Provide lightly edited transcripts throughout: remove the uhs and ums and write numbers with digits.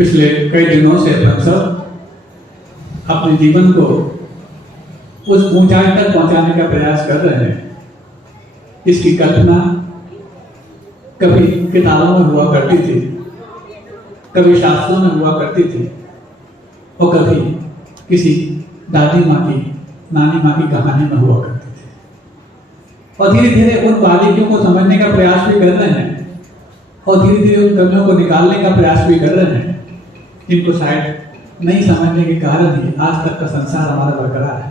पिछले कई दिनों से हम सब अपने जीवन को उस ऊंचाई तक पहुंचाने का प्रयास कर रहे हैं जिसकी कल्पना कभी किताबों में हुआ करती थी, कभी शास्त्रों में हुआ करती थी और कभी किसी दादी माँ की, नानी माँ की कहानी में हुआ करती थी। और धीरे धीरे उन बारीकियों को समझने का प्रयास भी कर रहे हैं और धीरे धीरे उन कमियों को निकालने का प्रयास भी कर रहे हैं जिनको शायद नहीं समझने के कारण ही आज तक का संसार हमारा बरकरार है।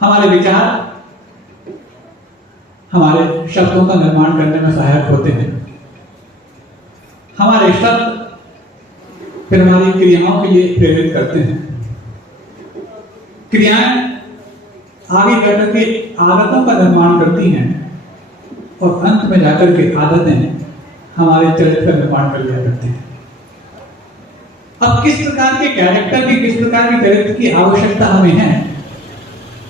हमारे विचार हमारे शब्दों का निर्माण करने में सहायक होते हैं। हमारे शब्द फिर हमारी क्रियाओं के लिए प्रेरित करते हैं। क्रियाएं आगे जाकर के आदतों का निर्माण करती हैं और अंत में जाकर के आदतें हमारे चरित्र का निर्माण कर लिया करती हैं। अब किस प्रकार के कैरेक्टर की, किस प्रकार के चरित्र की आवश्यकता हमें है,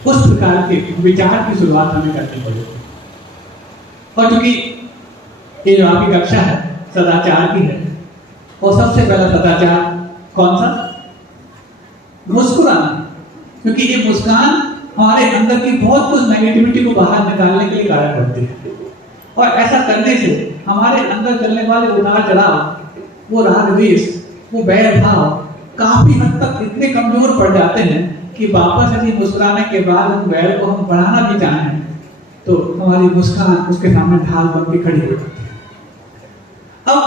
उस प्रकार के विचार की शुरुआत हमें करनी पड़ेगी। और चूंकि ये जो आपकी कक्षा है सदाचार की है और सबसे पहला सदाचार कौन सा? मुस्कुराना। क्योंकि ये मुस्कान हमारे अंदर की बहुत कुछ नेगेटिविटी को बाहर निकालने के लिए कार्य करती है और ऐसा करने से हमारे अंदर चलने वाले उतार चढ़ाव, वो राग द्वेष, वो बैर भाव काफी हद तक इतने कमजोर पड़ जाते हैं कि वापस यदि मुस्कुराने के बाद उन बैर को हम बढ़ाना भी चाहें तो हमारी मुस्कान उसके सामने ढाल बन के खड़ी हो जाती है। अब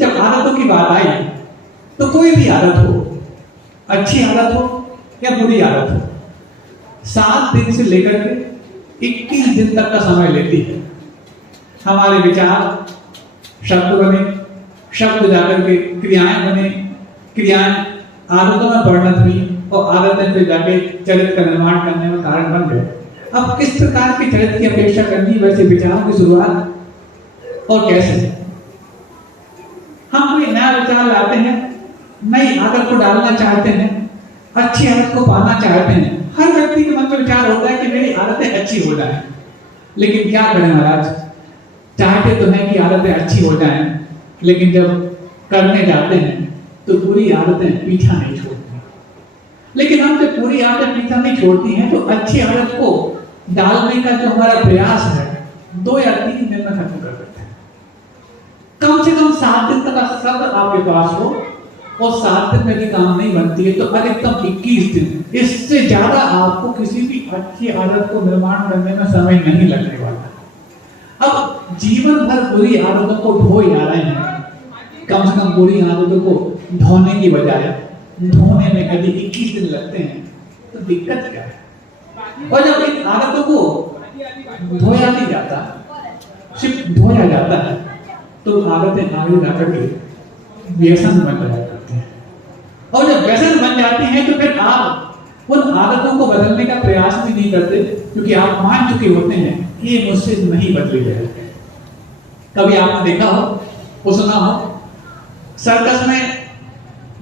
जब आदतों की बात आई तो कोई भी आदत हो, अच्छी आदत हो या बुरी आदत हो, 7 दिन से लेकर के 21 दिन तक का समय लेती है। हमारे विचार शब्द बने, शब्द जाकर के क्रियाएं बने, क्रियाएं आदतों में परिणत हुई और आदतें फिर जाके चरित्र का निर्माण करने में कारण बन गए। अब किस प्रकार के चरित्र की अपेक्षा करनी, वैसे विचारों की शुरुआत और कैसे? हम कोई नया विचार लाते हैं, नई आदत को डालना चाहते हैं, अच्छी आदत को पाना चाहते हैं। हर व्यक्ति के मन में विचार होता है कि मेरी आदतें अच्छी हो जाएं, लेकिन क्या करें महाराज, चाहते तो हैं कि आदतें अच्छी हो जाएं, लेकिन जब करने जाते हैं तो पूरी आदतें पीछा नहीं छोड़ती। लेकिन हम जब पूरी आदतें पीछा नहीं छोड़ती हैं तो अच्छी आदत को डालने का जो हमारा प्रयास है 2 या 3 दिन में खत्म कर देते हैं। कम से कम 7 दिन तक का सब्र आपके पास हो और 7 दिन में भी काम नहीं बनती है तो अधिकतम 21 दिन, इससे ज्यादा आपको किसी भी अच्छी आदत को निर्माण करने में समय नहीं लगने वाला। अब जीवन भर बुरी आदतों को ढो जा रहे हैं, कम से कम बुरी आदतों को ढोने की बजाय धोने में यदि 21 दिन लगते हैं तो दिक्कत क्या है? और जब इन आदतों को धोया नहीं जाता, सिर्फ धोया जाता है, तो आदतें आगे जाकर के व्यसन बन जाया करती हैं। और जब व्यसन बन जाती हैं तो फिर आप उन आदतों को बदलने का प्रयास भी नहीं करते, क्योंकि आप मान चुके होते हैं कि ये मुझसे नहीं बदली जाएगी। कभी आपने देखा हो, सुना हो, सर्कस में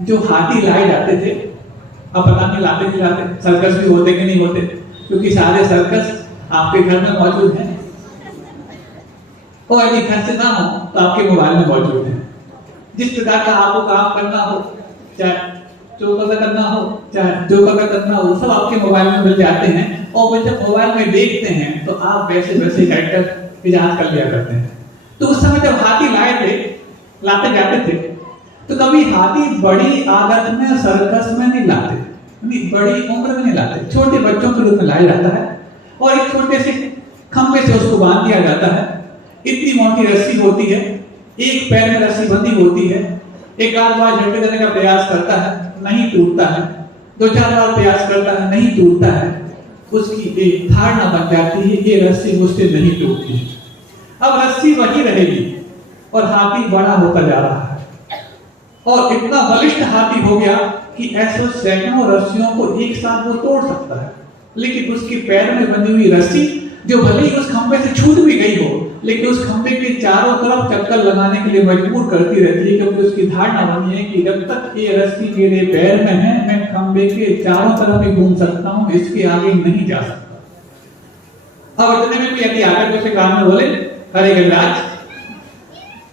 जो हाथी लाए जाते थे, अब पता नहीं लाते नहीं लाते, सर्कस भी होते कि नहीं होते, क्योंकि सारे सर्कस आपके घर में मौजूद हैं और यदि घर से ना हो तो आपके मोबाइल में मौजूद है। जिस प्रकार का आपको काम करना हो, चाहे चोकर का करना हो, चाहे जोकर का करना हो, सब आपके मोबाइल में मिल जाते हैं और वो जब मोबाइल में देखते हैं तो आप वैसे वैसे कैरेक्टर इजाद कर लिया करते हैं। तो उस समय जब हाथी लाते जाते थे तो कभी हाथी बड़ी आदत में सर्कस में नहीं लाते, बड़ी उम्र में नहीं लाते, छोटे बच्चों के रूप में लाया जाता है और एक छोटे से खंभे से उसको बांध दिया जाता है। इतनी मोटी रस्सी होती है, एक पैर में रस्सी बंधी होती है, एक आध बार झटके देने का प्रयास करता है, नहीं टूटता है, 2-4 बार प्रयास करता है, नहीं टूटता है। उसकी एक धारणा बन जाती है ये रस्सी मुझसे नहीं टूटती है। अब रस्सी वही रहेगी और हाथी बड़ा होता जा रहा है और इतना बलिष्ठ हाथी हो गया कि ऐसे सैकड़ों रस्सियों को एक साथ वो तोड़ सकता है। लेकिन उसके पैर में बंधी हुई रस्सी जो भले ही उस खंभे से छूट भी गई हो, लेकिन उस खंभे के चारों तरफ चक्कर लगाने के लिए मजबूर करती रहती है, क्योंकि उसकी धारणा बनी है कि जब तक ये रस्सी मेरे पैर में है मैं खंभे के चारों तरफ ही घूम सकता हूँ, इसके आगे नहीं जा सकता। अब इतने में भी यदि आकर के काम में बोले, अरे गजराज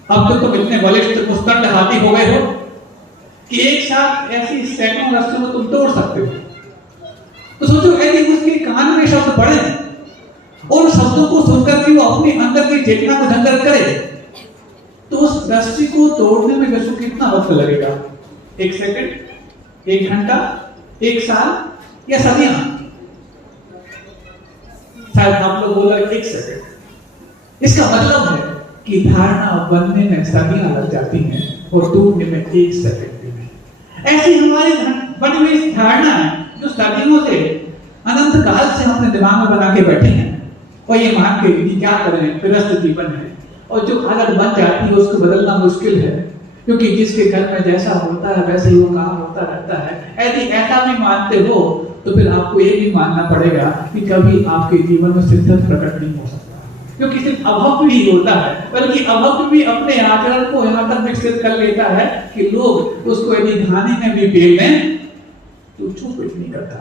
अब तो तुम इतने बलिष्ठ मुस्तंड हाथी हो गए हो कि एक साथ ऐसी सैकड़ों रस्सियों को तुम तोड़ सकते हो। तो सोचो यदि उसके कान में शब्द पड़े और शब्दों को सुनकर के वो अपने अंदर की चेतना को जागृत करे, तो उस रस्सी को तोड़ने में वैसे कितना वक्त लगेगा? 1 सेकंड, 1 घंटा, 1 साल या सदियां? शायद आप लोग बोला 1 सेकंड। इसका मतलब है कि धारणा बनने में सदियां लग जाती हैं और टूटने में 1 सेकंड में। ऐसी हमारी बनी हुई धारणा है जो सदियों से, अनंत काल से हमने दिमाग में बना के बैठे हैं और ये मान के कि क्या करें, विरस्त जीवन है और जो आदत बन जाती है उसको बदलना मुश्किल है, क्योंकि जिसके घर में जैसा होता है वैसे ही वो काम होता रहता है। यदि ऐसा नहीं मानते हो तो फिर आपको ये भी मानना पड़ेगा कि कभी आपके जीवन में सिद्धत प्रकट नहीं हो सकता, क्योंकि सिर्फ अभक्त ही होता है, बल्कि अभक्त भी अपने आचरण को यहाँ तक विकसित कर लेता है कि लोग उसको यदि घानी में भी फेल दें तो चुप नहीं करता।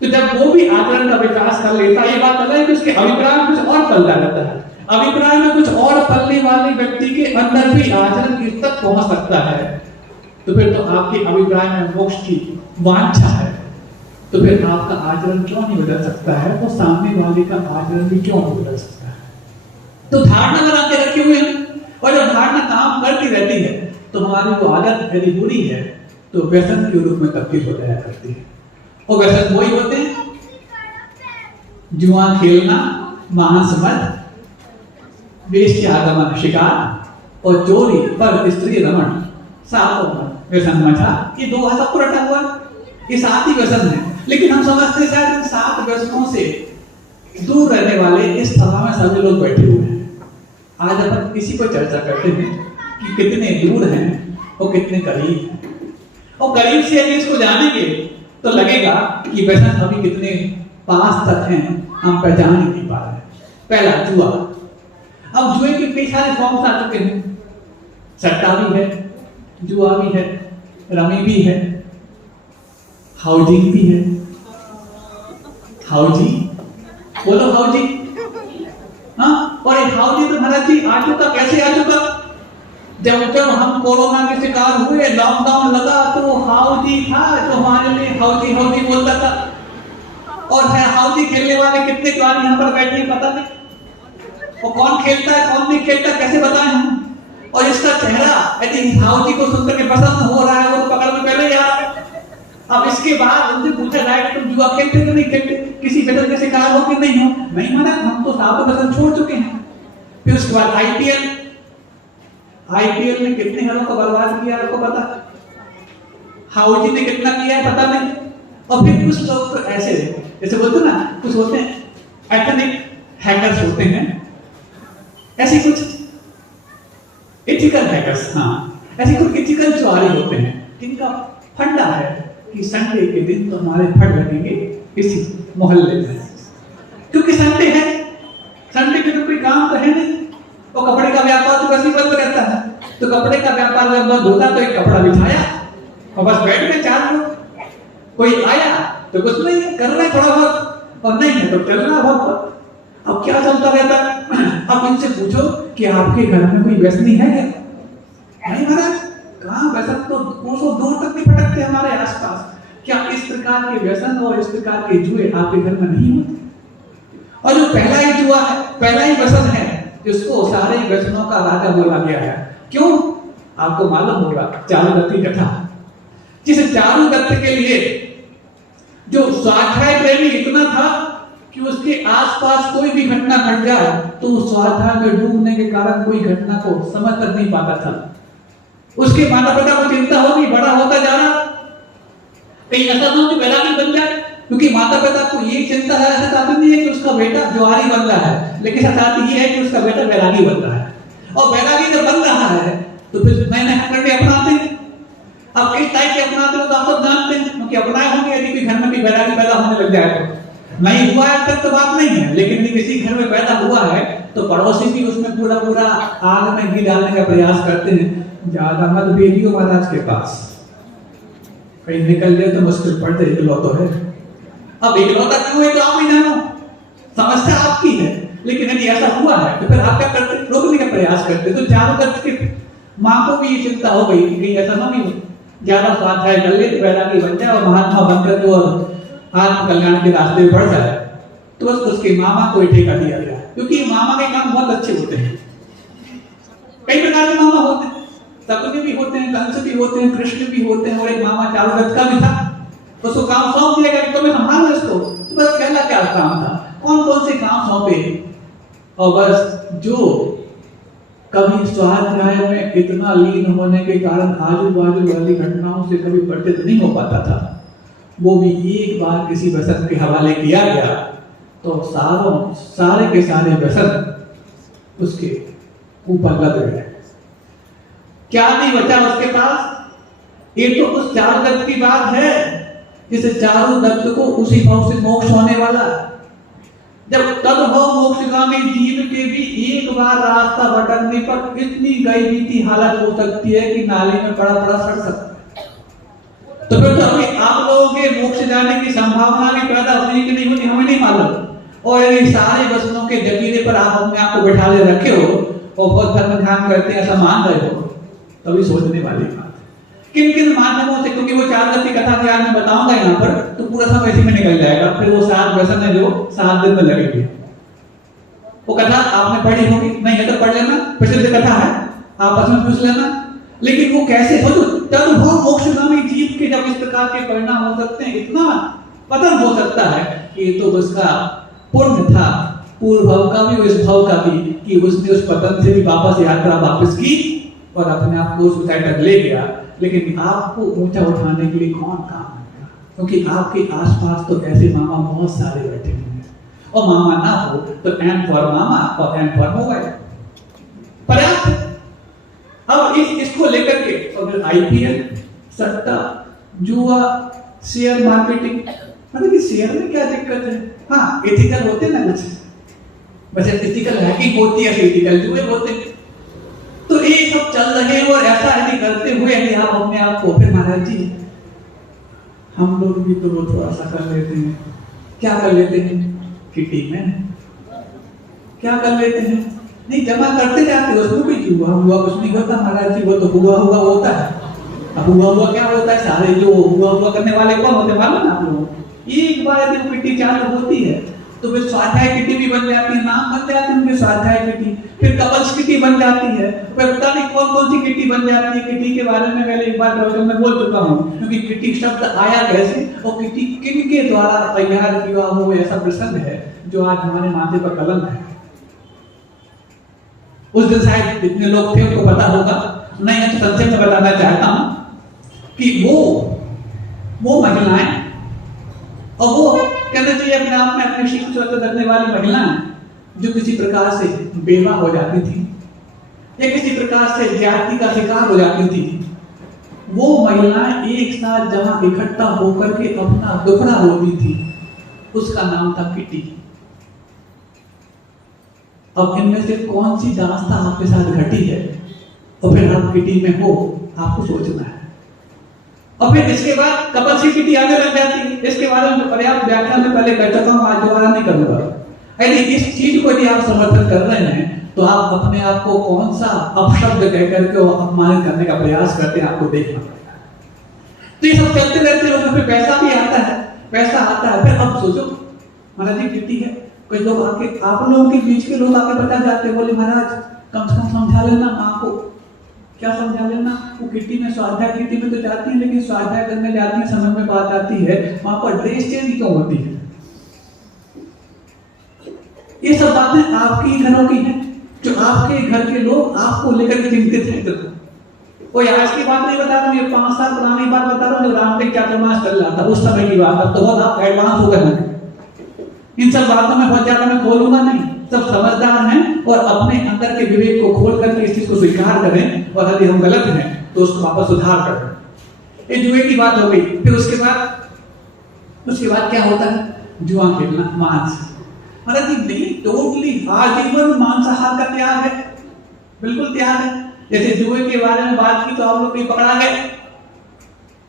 तो जब वो भी आचरण का विकास कर लेता है, ये बात अलग है कि उसके अभिप्राय में कुछ और पलता रहता है, अभिप्राय में कुछ और पलने वाले व्यक्ति के अंदर भी आचरण की तक पहुंच सकता है, तो फिर तो आपके अभिप्राय में मोक्ष की वांछा है, तो फिर आपका आचरण क्यों नहीं बदल सकता है? वो सामने वाले का आचरण भी क्यों नहीं बदल सकता है? तो धारणा बना के रखे हुए हैं, और जब धारणा काम करती रहती है तो हमारी वो आदत यदि बुरी है तो व्यसन के रूप में तब्दील हो जाया करती है। और व्यसन वही होते हैं जुआ खेलना, मांस मद, वेश्यागमन शिकार और चोरी पर स्त्री रमण, सात व्यसन मचा, ये 2 सबको रटा हुआ है, ये 7 ही व्यसन है। लेकिन हम समझते हैं शायद इन 7 व्यसनों से दूर रहने वाले इस सभा में सभी लोग बैठे हुए हैं। आज अपन इसी पर चर्चा करते हैं कि कितने दूर हैं और कितने करीब हैं, और करीब से यदि इसको जानेंगे तो लगेगा कि व्यसन अभी कितने पास तक हैं हम पहचान ही नहीं पा रहे। पहला जुआ। अब जुए के कई सारे फॉर्म्स आ चुके हैं, सट्टा भी है, जुआ भी है, रमी भी है, हाउजिंग भी है। हाउजी बोलो, हाउजी। हाँ, और ये हाउजी तो महाराज जी आ चुका, कैसे आ चुका? जब हम कोरोना के शिकार हुए, लॉकडाउन लगा, तो हाउजी था जो हमारे लिए हाउजी हाउजी बोलता था। और है हाउजी खेलने वाले कितने क्लास यहाँ पर बैठे हैं पता नहीं, और कौन खेलता है कौन नहीं खेलता कैसे बताएं हम? और इसका चेहरा यदि हाउजी को सुनकर के पसंद हो रहा है वो पकड़ में पहले यार। अब इसके बाद उनसे पूछा जाए कि तुम जुआ खेलते कि नहीं खेलते, किसी व्यसन के शिकार हो कि नहीं हो? नहीं माना, हम तो 7 व्यसन छोड़ चुके हैं। फिर उसके बाद आईपीएल ने कितने घरों को बर्बाद किया आपको पता? हाउजी ने कितना किया है पता नहीं। और फिर कुछ लोग तो ऐसे जैसे बोलते ना, कुछ होते हैं एथनिक हैकर्स होते हैं, ऐसे कुछ एथिकल हैकर्स, हाँ ऐसे कुछ एथिकल चुआरे होते हैं जिनका फंडा है कि संडे के दिन तो हमारे फट लगेंगे इसी मोहल्ले में, क्योंकि संडे है, संडे के तो कोई काम तो है नहीं, और कपड़े का व्यापार तो वैसे बंद रहता है, तो कपड़े का व्यापार जब बंद होता तो एक कपड़ा बिछाया और बस बैठ गए 4 लोग। कोई आया तो कुछ नहीं है, कर रहे थोड़ा बहुत, और नहीं है तो चलना बहुत। अब क्या चलता रहता है? अब इनसे पूछो कि आपके घर में कोई व्यसनी है क्या? नहीं महाराज, कहाँ व्यसन तो कोसों दूर तक नहीं भटकते हमारे आसपास। क्या इस प्रकार के व्यसन और इस प्रकार के जुए आपके घर में नहीं होते? और जो पहला ही जुआ है, पहला ही व्यसन है, जिसको सारे व्यसनों का राजा बोला गया है। क्यों? आपको मालूम होगा चारुदत्त की कथा। जिस चारुदत्त के लिए जो स्वाध्याय प्रेमी इतना था कि उसके आसपास कोई भी घटना घट जाए तो स्वाध्याय में डूबने के कारण कोई घटना को समझ तक नहीं पाता था। उसके माता पिता को चिंता होगी, बड़ा होता जा रहा, कहीं ऐसा ना हो कि वैरागी बन जाए, क्योंकि माता पिता को ये चिंता है, ऐसा चाहते नहीं है कि उसका बेटा जुआरी बन रहा है, लेकिन ऐसा चाहते ये है कि उसका बेटा वैरागी बन रहा है। और वैरागी जब बन रहा है तो फिर नए नए हथकंडे अपनाते हैं। अब किस टाइप के अपनाते हो तो आप सब जानते हैं, क्योंकि अपनाए होंगे यदि कोई घर में भी वैरागी पैदा होने लग जाए तो। नहीं हुआ है तब तो बात नहीं है, लेकिन यदि किसी घर में पैदा हुआ है तो पड़ोसी भी उसमें पूरा पूरा आग में घी डालने का प्रयास करते हैं। ज्यादा मत भेजियो महाराज के पास, कहीं निकल जाए तो मुश्किल पड़ जाए, इकलौता है। अब इकलौता क्यों है तो आप ही जानो, समस्या आपकी है। लेकिन यदि ऐसा हुआ है तो फिर आप क्या करते, रोकने का प्रयास करते। तो चारों तरफ के माँ को भी ये चिंता हो गई कि कहीं ऐसा ना भी ज्यादा स्वाध्याय कर ले तो वैरागी बन जाए और महात्मा बनकर जो आत्म कल्याण के रास्ते में बढ़ जाए। तो बस उसके मामा को ठेका दिया गया, क्योंकि मामा के काम बहुत अच्छे होते हैं। कई प्रकार के मामा होते हैं, शकुनी भी होते हैं, कंस भी होते हैं, कृष्ण भी होते हैं, और एक मामा चारुदत्त का भी था। उसको काम सौंप दिया गया कि तुम्हें संभालना इसको। तो बस कहना क्या काम था, कौन कौन से काम सौंपे, और बस जो कभी स्वाध्याय में इतना लीन होने के कारण आजू बाजू वाली घटनाओं से कभी परिचित नहीं हो पाता था, वो भी एक बार किसी व्यसन के हवाले किया गया तो सारे के सारे व्यसन उसके ऊपर लग गए। क्या नहीं बचा उसके पास। ये तो उस चारुदत्त की बात है जिसे चारुदत्त को उसी भाव से मोक्ष होने वाला। जब तद्भव मोक्षगामी जीव के भी एक बार रास्ता भटकने पर इतनी गई बीती हालत हो सकती है कि नाली में पड़ा पड़ा सड़ सकता है, तो फिर तो अभी आप लोगों के मोक्ष जाने की संभावना भी पैदा होने की नहीं होती, हमें नहीं मालूम। और यदि सारे वसनों के जकीरे पर आप अपने आप को बैठा ले रखे हो और बहुत धर्म ध्यान करते हैं ऐसा मान रहे हो, तभी सोचने वाली बात। किन किन माध्यमों से, क्योंकि वो चारुदत्त की कथा के आज मैं बताऊंगा यहाँ पर, तो पूरा समय इसी में निकल जाएगा। फिर वो 7 व्यसन है जो 7 दिन में लगेंगे। वो कथा आपने पढ़ी होगी, नहीं है तो पढ़ लेना, प्रसिद्ध कथा है, आपस में पूछ लेना। लेकिन वो कैसे हो, तद्भव मोक्षगामी जीव के जब इस प्रकार के परिणाम हो सकते हैं, इतना पतन हो सकता है कि ये तो उसका पुण्य था, पूर्व भाव का भी, इस भाव का भी, कि उसने उस पतन से भी वापस यात्रा वापस की और अपने आप को उस ऊंचाई तक ले गया। लेकिन आपको ऊंचा उठाने के लिए कौन काम है, क्योंकि आपके आसपास तो ऐसे मामा बहुत सारे बैठे हुए हैं, और मामा ना हो तो एम फॉर मामा और एम फॉर मोबाइल पर्याप्त। अब इसको लेकर के अगर आईपीएल, सट्टा, जुआ, शेयर मार्केटिंग, मतलब कि शेयर में क्या दिक्कत है। हाँ, एथिकल होते ना कुछ, बस एथिकल हैकिंग होती है, एथिकल जुए होते हैं। तो ये सब चल रहे हैं, और ऐसा यदि करते हुए यदि आप अपने आप को, फिर महाराज जी हम लोग भी तो थोड़ा सा कर लेते हैं। क्या कर लेते हैं, किटी में क्या कर लेते हैं, नहीं जमा करते जाते हो, उसमें भी हुआ कुछ नहीं होता महाराज जी, वो तो हुआ होता है। अब हुआ क्या होता है, सारे जो हुआ करने वाले कौन होते मालूम ना आप लोगों। एक बार यदि वो किटी चालू होती है तो फिर स्वाध्याय किटी भी बन जाती है, नाम बन जाते हैं उनके स्वाध्याय किटी, फिर कवच किटी बन जाती है, फिर पता नहीं कौन कौन सी किटी बन जाती है। किटी के बारे में मैंने एक बार प्रवचन में बोल चुका हूँ, क्योंकि किटी शब्द आया कैसे और किटी किन के द्वारा तैयार किया हुआ ऐसा प्रसंग है जो आज हमारे माथे पर कलंक है। उस दिन शायद जितने लोग थे उनको पता होगा, नहीं है तो संक्षेप में बताना चाहता हूँ कि वो महिलाएं, और वो कहना चाहिए अपने आप में अपने शील को रखने वाली महिलाएं जो किसी प्रकार से बेवा हो जाती थी या किसी प्रकार से जाति का शिकार हो जाती थी, वो महिलाएं एक साथ जहां इकट्ठा होकर के अपना दुखड़ा होती थी, उसका नाम था किटी। अब इनमें से कौन सी दास्तां आपके साथ घटी है और फिर आप किटी में हो, आपको सोचना है। और फिर इसके बाद कपल सी किटी आगे लग जाती है। इसके बारे में पर्याप्त व्याख्या में पहले कह चुका हूं, आज दोबारा नहीं करूंगा। यदि इस चीज को यदि आप समर्थन कर रहे हैं तो आप अपने आप को कौन सा अपशब्द कहकर के अपमानित करने का प्रयास करते हैं, आपको देखना पड़ेगा। तो ये सब चलते रहते हैं, फिर पैसा भी आता है, पैसा आता है। फिर अब सोचो महाराज जी किटी है, कोई लोग आके, आप लोगों के बीच के लोग आके बता जाते, बोले महाराज कम से कम समझा लेना माँ को। क्या समझा लेना, वो किटी में स्वाध्याय किटी में तो जाती है, लेकिन स्वाध्याय करने जाती है, समझ में बात आती है वहां पर ड्रेस चेंज क्यों होती है। ये सब बातें आपकी घरों की हैं, जो आपके घर के लोग आपको लेकर के चिंतित हैं। कोई आज की बात नहीं बता रहा हूँ, ये 5 साल पुरानी बात बता रहा हूँ, जब रामटेक चातुर्मास चल रहा था उस समय की बात। अब तो बहुत आप एडवांस हो गए, इन सब बातों में बहुत ज्यादा मैं खोलूंगा नहीं। सब समझदार हैं और अपने अंदर के विवेक को खोल करके इस चीज को स्वीकार करें, और यदि हम गलत हैं तो उसको वापस सुधार करें। ये जुए की बात हो गई। फिर उसके बाद क्या होता है, जुआ खेलना, मांस। मतलब कि नहीं, टोटली आजीवन मांसाहार का त्याग है, बिल्कुल त्याग है। जैसे जुए के बारे में बात की तो आप लोग कहीं पकड़ा गए,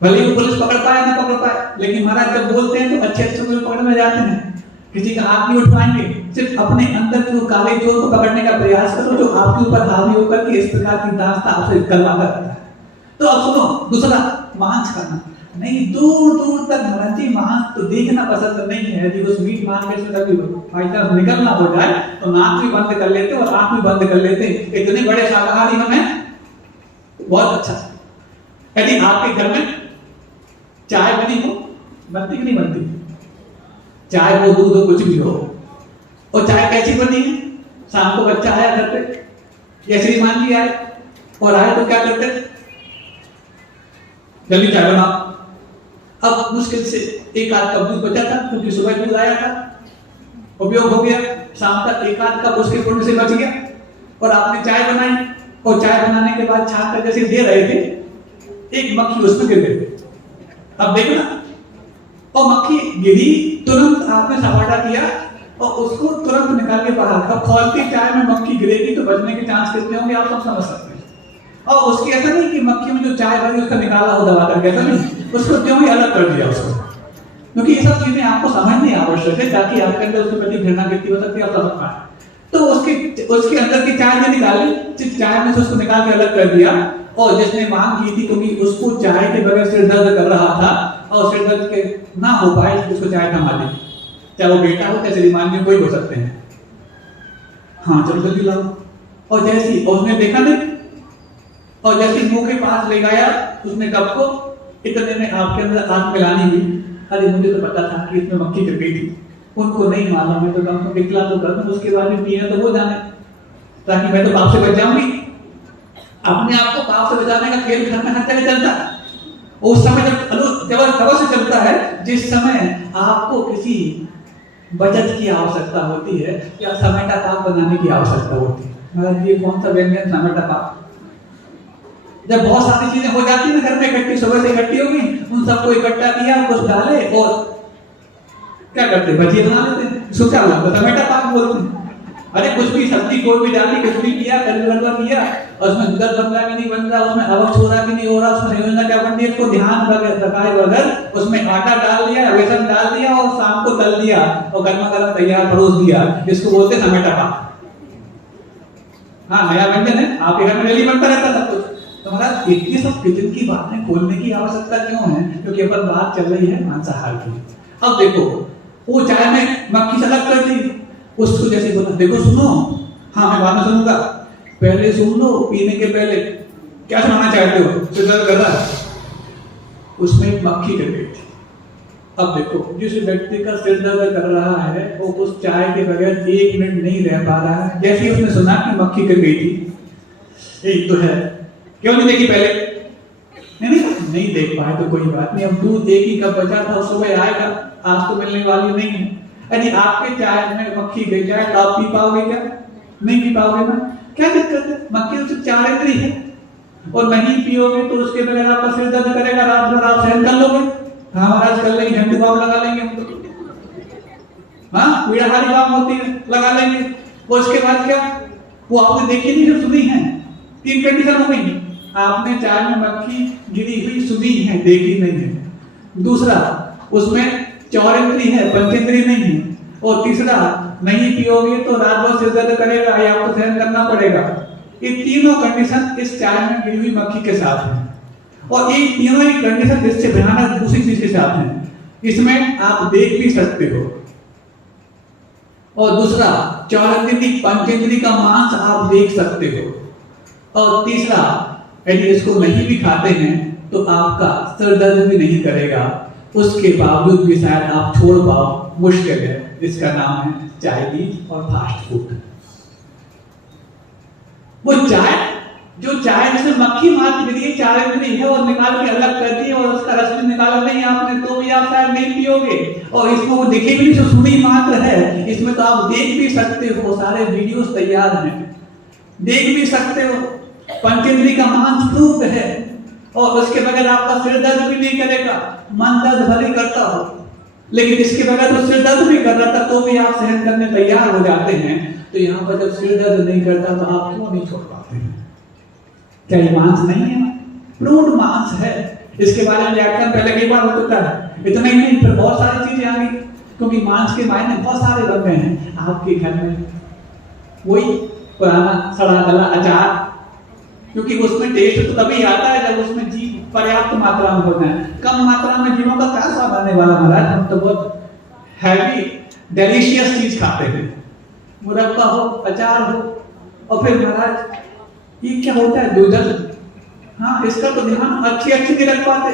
भले ही पुलिस पकड़ पाए ना पकड़ पाए, लेकिन महाराज जब बोलते हैं तो अच्छे अच्छे लोग पकड़ में जाते हैं। किसी का हाथ नहीं उठवाएंगे, सिर्फ अपने अंदर के वो काले चोर को पकड़ने का प्रयास करो जो आपके ऊपर हावी होकर के इस प्रकार की दास्तां आपसे करवाता रहता है। तो अब सुनो, दूसरा मांस खाना नहीं, दूर दूर तक महाराज जी मांस तो देखना पसंद नहीं है। यदि उस मीट मार्केट से कभी भाई साहब निकलना हो जाए तो नाक भी बंद कर लेते और आंख भी बंद कर लेते। इतने बड़े शाकाहारी हमें, बहुत अच्छा। यदि आपके घर में चाय बनी हो, बनती कि नहीं बनती? चाय हो, दूध हो, कुछ भी हो, और चाय कैसी बनी है? शाम को बच्चा आया घर पे या श्रीमान जी आए और आए तो क्या करते? जल्दी चाय बनाओ। अब मुश्किल से एक आध कप दूध बचा था क्योंकि सुबह दूध आया था, उपयोग हो गया, शाम तक एक आध कप उसके पुण्य से बच गया और आपने चाय बनाई और चाय बनाने के बाद छान कर जैसे दे रहे थे, एक मक्खी उसमें गिर गई। अब देखना, और मक्खी गिरी, तुरंत आपने सपाटा किया और उसको तुरंत निकाल के बाहर। अब खोलती चाय में मक्खी गिरेगी तो बचने के चांस कितने होंगे आप सब समझ सकते हैं। और उसकी ऐसा नहीं कि मक्खी में जो चाय भरी उसका निकाला हो दबा करके, ऐसा नहीं, उसको क्यों ही अलग कर दिया उसको, क्योंकि ये सब चीजें आपको समझनी आवश्यक है ताकि आपके अंदर उसके प्रति घृणा कितनी हो सकती है आप समझ पाए। तो उसके अंदर की चाय ने निकाली, चाय में से उसको निकाल के अलग कर दिया, और जिसने मांग की थी क्योंकि उसको चाय के बगैर सिर दर्द कर रहा था और सिर दर्द के ना हो पाए उसको चाय थमा दी, चाहे वो बेटा हो चाहे श्रीमान जी कोई हो सकते हैं। हाँ चलो जल्दी लाओ। और जैसी उसने देखा नहीं, और जैसे मुंह के पास ले गया उसने कप को, इतने में आपके अंदर आंख मिलानी हुई। अरे मुझे तो पता था कि इसमें मक्खी गिर गई थी, उनको नहीं मालूम है तो कम से निकला तो कर दूं, उसके बाद में पिया तो वो जाने, ताकि मैं तो पाप से बच जाऊंगी। अपने आप को पाप से बचाने का खेल घर में हर जगह चलता है। उस समय जब से चलता है जिस समय आपको किसी बचत की आवश्यकता होती है या समेटा पाप बनाने की आवश्यकता होती है। मतलब ये कौन सा व्यंजन समेटा पाप? जब बहुत सारी चीजें हो जाती है ना घर में इकट्ठी, सुबह से इकट्ठी होगी, उन सबको इकट्ठा किया, कुछ डाले और क्या करते, भजिया बना लेते, सूखा हुआ टमाटर पाक बोलते हैं। अरे कुछ भी सब्जी कोई भी डाली, कुछ भी किया, कलवा किया, और उसमें दूध बन रहा कि नहीं बन रहा, उसमें अवक्ष हो रहा कि नहीं हो रहा, उसमें योजना क्या बन रही है, इसको ध्यान रखाए बगैर उसमें आटा डाल दिया, बेसन डाल दिया और शाम को तल दिया और गर्मा गर्म तैयार परोस दिया, इसको बोलते हैं टमाटर पाक। हाँ नया व्यंजन है, आपके घर में डेली बनता रहता सब कुछ। तो महाराज इतनी सब किचन की बातें खोलने की आवश्यकता क्यों है? क्योंकि अपन बात चल रही है मांसाहार की। अब देखो वो चाय में मक्खी से अलग कर दी, उसको जैसे बोला देखो सुनो, हाँ मैं बात सुनूंगा, पहले सुन लो, पीने के पहले क्या सुनाना चाहते हो, सिर दर्द कर रहा है, उसमें एक मक्खी गिर गई थी। अब देखो जिस व्यक्ति का सिर दर्द कर रहा है वो उस चाय के बगैर 1 मिनट नहीं रह पा रहा है। जैसे ही उसने सुना कि मक्खी गिर गई थी, एक तो है क्यों नहीं देखी पहले, नहीं देख पाए तो कोई बात नहीं, अब दूध एक ही कप बचा था, सुबह आएगा, आज तो मिलने वाली नहीं है। यदि आपके चाय में मक्खी गिर जाए तो आप पी पाओगे क्या? नहीं पी पाओगे ना, क्या दिक्कत है? मक्खी उससे 4 इंद्री है और नहीं पियोगे तो उसके बगैर आपका सिर दर्द करेगा, रात भर आप सहन कर लोगे? हाँ महाराज कर लेंगे, झंडू बाम लगा लेंगे हम तो, हाँ पीड़ाहारी बाम होती है लगा लेंगे। और उसके बाद क्या, वो आपने देखी नहीं जो सुनी है, 3 कंडीशन हो गई, आपने चाय में मक्खी गिरी हुई सुनी है, देखी नहीं है। दूसरा उसमें 4 इंद्री है, 5 इंद्री नहीं है। और तीसरा नहीं पियोगे तो रात भर सिर दर्द करेगा या आपको सहन करना पड़ेगा। ये तीनों कंडीशन इस चाय में गिरी हुई मक्खी के साथ है, और ये तीनों ही कंडीशन इससे भयानक दूसरी चीज के साथ है। इसमें आप देख भी सकते हो, और दूसरा 4 इंद्री 5 इंद्री का मांस आप देख सकते हो, और तीसरा यदि इसको नहीं भी खाते हैं तो आपका सिर दर्द भी नहीं करेगा, उसके बावजूद भी शायद आप छोड़ पाओ, मुश्किल है। जिसका नाम है चाइनीज और फास्ट फूड। वो चाय जिसमें मक्खी मार दी 4 इंद्री है और निकाल के अलग कर दी और उसका रस भी निकाला नहीं आपने, तो भी आप शायद नहीं पियोगे। और इसमें वो दिखे भी नहीं, जो सुनी मात्र है, इसमें तो आप देख भी सकते हो, सारे वीडियोस तैयार हैं, देख भी सकते हो, 5 इंद्री का मांस प्रूफ है, और उसके बगैर आपका सिर दर्द भी नहीं करेगा, मन दर्द भले करता हो, लेकिन इसके बगैर तो सिर दर्द भी कर रहा था तो भी आप सहन करने तैयार हो जाते हैं। तो यहाँ पर जब सिर दर्द नहीं करता तो आप क्यों नहीं छोड़ पाते हैं? क्या ये मांस नहीं है? प्रूव्ड मांस है। इसके बारे में व्याख्यान पहले कई बार हो चुका है। इतना ही नहीं, फिर बहुत सारी चीजें आ गई। क्योंकि मांस के मायने बहुत सारे बन गए हैं आपके घर में। वही पुराना सड़ा गला अचार, क्योंकि उसमें टेस्ट तो तभी आता है जब उसमें जीव पर्याप्त मात्रा में होता है। कम मात्रा में जीवों का क्या स्वाद आने वाला महाराज। हम तो बहुत हैवी डेलिशियस चीज खाते हैं, मुरब्बा हो, अचार हो, और फिर महाराज ये क्या होता है दूधल। हाँ, इसका तो ध्यान अच्छी नहीं रख पाते,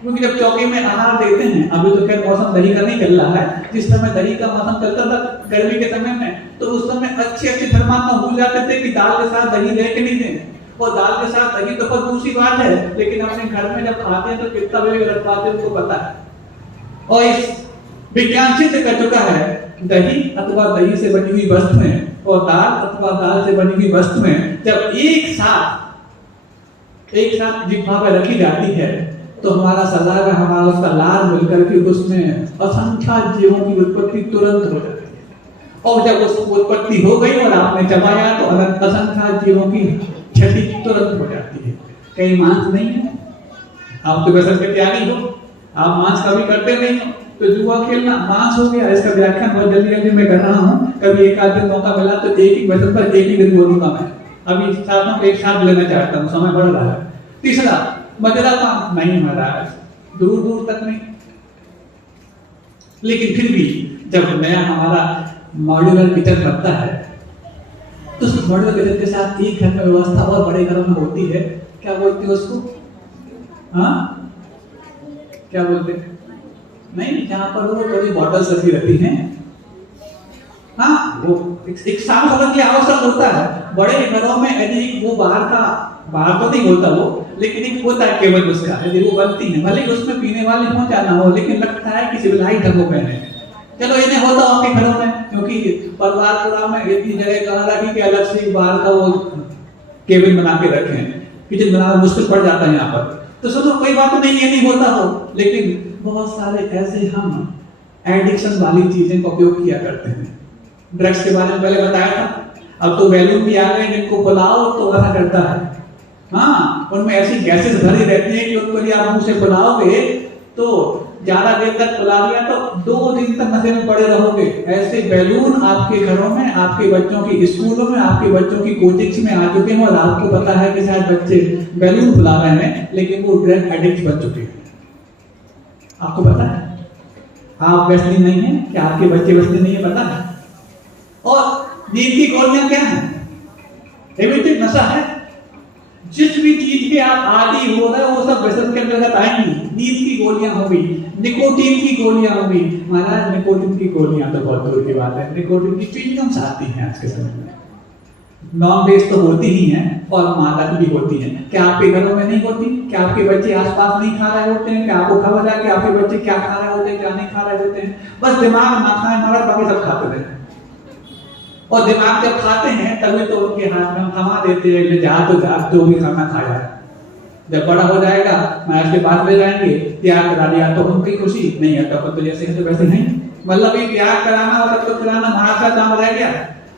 क्योंकि जब चौके में आहार देते हैं, अभी तो खैर मौसम दही का नहीं चल रहा है, जिस समय दही का मौसम चलता था गर्मी के समय में, तो उस समय अच्छी धर्मात्मा भूल जाते थे कि दाल के साथ दही दे के नहीं दें। और दाल के साथ दही तो बहुत दूसरी बात है, लेकिन अपने घर में जब खाते हैं तो कितना भी रख पाते हैं उनको पता है। और इस विज्ञान सिद्ध कर चुका है, दही अथवा दही से बनी हुई वस्तुएं और दाल अथवा दाल से बनी हुई वस्तुएं जब एक साथ जिह्वा पर रखी जाती है तो हमारा सलाह हमारा उसका लार मिलकर के उसमें असंख्य जीवों की उत्पत्ति तुरंत हो जाती है। और जब उस उत्पत्ति हो गई और आपने चबाया तो असंख्य जीवों की क्षति तुरंत हो जाती है। कहीं मांस नहीं है, आप तो व्यसन के त्यागी हो, आप मांस कभी करते नहीं हो, तो जुआ खेलना मांस हो गया। इसका व्याख्यान बहुत जल्दी मैं कर रहा हूँ, कभी एक आध दिन मौका मिला तो एक ही व्यसन पर एक ही दिन बोलूंगा मैं। अभी साथ में एक साथ लेना चाहता हूँ, समय बढ़ रहा है। तीसरा, मदिरापान नहीं महाराज, दूर तक नहीं। लेकिन फिर भी जब नया हमारा मॉड्यूलर किचन बनता है तो उस मॉड्यूलर किचन के साथ एक घर में व्यवस्था और बड़े घरों में होती है, क्या बोलते हैं उसको, हाँ क्या बोलते हैं, नहीं जहां पर वो थोड़ी बॉटल्स रखी रहती हैं, हाँ वो एक साफ सफाई के लिए आवश्यक होता है। बड़े घरों में यदि वो बाहर तो नहीं होता वो, लेकिन एक होता है केवल उसका, यदि वो बनती है, भले ही उसमें पीने वाले हो जाना हो, लेकिन लगता है कि सिविलाइज्ड ढंगों में है। चलो इन्हें होता आपके घरों में, क्योंकि परिवार पूरा में इतनी जगह कहाँ रखी कि अलग से बाहर का वो केबिन बना के रखे हैं, किचन बनाना मुश्किल पड़ जाता है यहाँ पर। तो चलो कोई बात नहीं, ये नहीं होता हो, लेकिन बहुत सारे ऐसे हम एडिक्शन वाली चीजें का उपयोग किया करते हैं। ड्रग्स के बारे में पहले बताया था, अब तो वैल्यूम भी आ गए जिनको बुलाओ तो वैसा करता है। हाँ, उनमें ऐसी गैसेस भरी रहती है कि उनको यदि आप मुंह से बुलाओगे तो ज्यादा देर तक बुला लिया तो 2 दिन तक नशे में पड़े रहोगे। ऐसे बैलून आपके घरों में, आपके बच्चों की स्कूलों में, आपके बच्चों की कोचिंग्स में आ चुके हैं, और आपको पता है कि शायद बच्चे बैलून बुला रहे हैं, लेकिन वो ड्रग एडिक्ट बन चुके हैं। आपको पता है? आप व्यसनी नहीं है कि आपके बच्चे व्यसनी नहीं है, पता है? और नींद की गोलियां क्या है? एविडेंट नशा है। जिस भी चीज के आप आदी हो रहे हो वो सब व्यसन के अंतर्गत आएंगी। नींद की गोलियां होगी, निकोटीन की गोलियां होगी। महाराज निकोटीन की गोलियां तो बहुत दूर की बात है, निकोटीन की च्युइंगम्स आती हैं आज के समय में। नॉन वेज तो होती ही हैं और मादक भी होती हैं। क्या आपके घरों में नहीं होती? क्या आपके बच्चे आसपास नहीं खा रहे होते हैं? क्या आपको खबर है कि आपके बच्चे क्या खा रहे होते हैं, क्या नहीं खा रहे होते हैं? बस दिमाग ना खाए महाराज, बाकी सब खाते रहते हैं। और दिमाग जब खाते हैं तभी तो उनके हाथ में हम थमा देते हैं, जहाँ तो जो भी खाना खाया। जब बड़ा हो जाएगा महाराज के पास ले जाएंगे, त्याग करा दिया तो उनकी खुशी नहीं है, तब तो जैसे है तो वैसे नहीं। मतलब ये त्याग कराना और सबको खिलाना महाराज का काम रह गया